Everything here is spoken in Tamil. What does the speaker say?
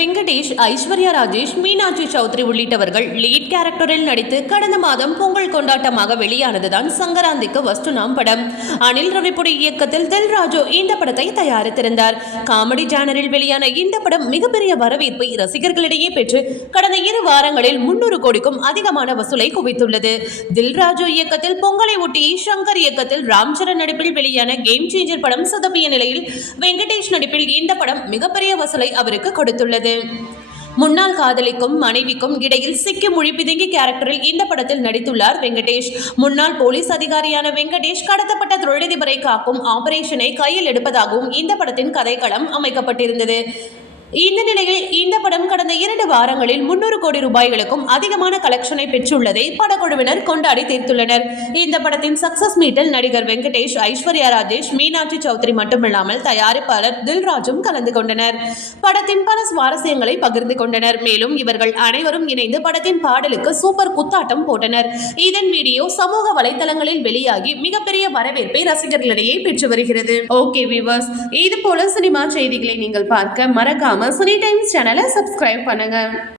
வெங்கடேஷ் ஐஸ்வர்யா ராஜேஷ் மீனாட்சி சௌத்ரி உள்ளிட்டவர்கள் லீட் கேரக்டரில் நடித்து கடந்த மாதம் பொங்கல் கொண்டாட்டமாக வெளியானதுதான் சங்கராந்திக்கு வஸ்துநாம் படம். அனில் ரவிபுடி இயக்கத்தில் தில்ராஜு இந்த படத்தை தயாரித்திருந்தார். காமெடி ஜானரில் வெளியான இந்த படம் மிகப்பெரிய வரவேற்பை ரசிகர்களிடையே பெற்று கடந்த இரு வாரங்களில் முன்னூறு கோடிக்கும் அதிகமான வசூலை குவித்துள்ளது. தில்ராஜு இயக்கத்தில் பொங்கலை ஒட்டி சங்கர் இயக்கத்தில் ராம்சரண் நடிப்பில் வெளியான கேம் சேஞ்சர் படம் சொதப்பிய நிலையில் வெங்கடேஷ் நடிப்பில் இந்த படம் மிகப்பெரிய வசூலை அவருக்கு கொடுத்துள்ளது. முன்னாள் காதலிக்கும் மனைவிக்கும் இடையில் சிக்கி மொழி பிதுங்கி கேரக்டரில் இந்த படத்தில் நடித்துள்ளார் வெங்கடேஷ். முன்னாள் போலீஸ் அதிகாரியான வெங்கடேஷ் கடத்தப்பட்ட தொழிலதிபரை காக்கும் ஆபரேஷனை கையில் எடுப்பதாகவும் இந்த படத்தின் கதைக்களம் அமைக்கப்பட்டிருந்தது. இந்த நிலையில் இந்த படம் கடந்த இரண்டு வாரங்களில் முன்னூறு கோடி ரூபாய்களுக்கும் அதிகமான கலெக்ஷனை பெற்றுள்ளதை படக்குழுவினர் கொண்டாடி தீர்த்துள்ளனர். இந்த படத்தின் சக்சஸ் மீட்டில் நடிகர் வெங்கடேஷ் ஐஸ்வர்யா ராஜேஷ் மீனாட்சி சௌத்ரி மட்டுமில்லாமல் தயாரிப்பாளர் தில்ராஜும் கலந்து கொண்டனர். படத்தின் பல சுவாரஸ்யங்களை பகிர்ந்து கொண்டனர். மேலும் இவர்கள் அனைவரும் இணைந்து படத்தின் பாடலுக்கு சூப்பர் குத்தாட்டம் போட்டனர். இதன் வீடியோ சமூக வலைதளங்களில் வெளியாகி மிகப்பெரிய வரவேற்பை ரசிகர்களிடையே பெற்று வருகிறது. ஓகே விவர்ஸ் இது போல சினிமா செய்திகளை நீங்கள் பார்க்க மறக்காம சினி டைம்ஸ் சேனலை சப்ஸ்கிரைப் பண்ணுங்கள்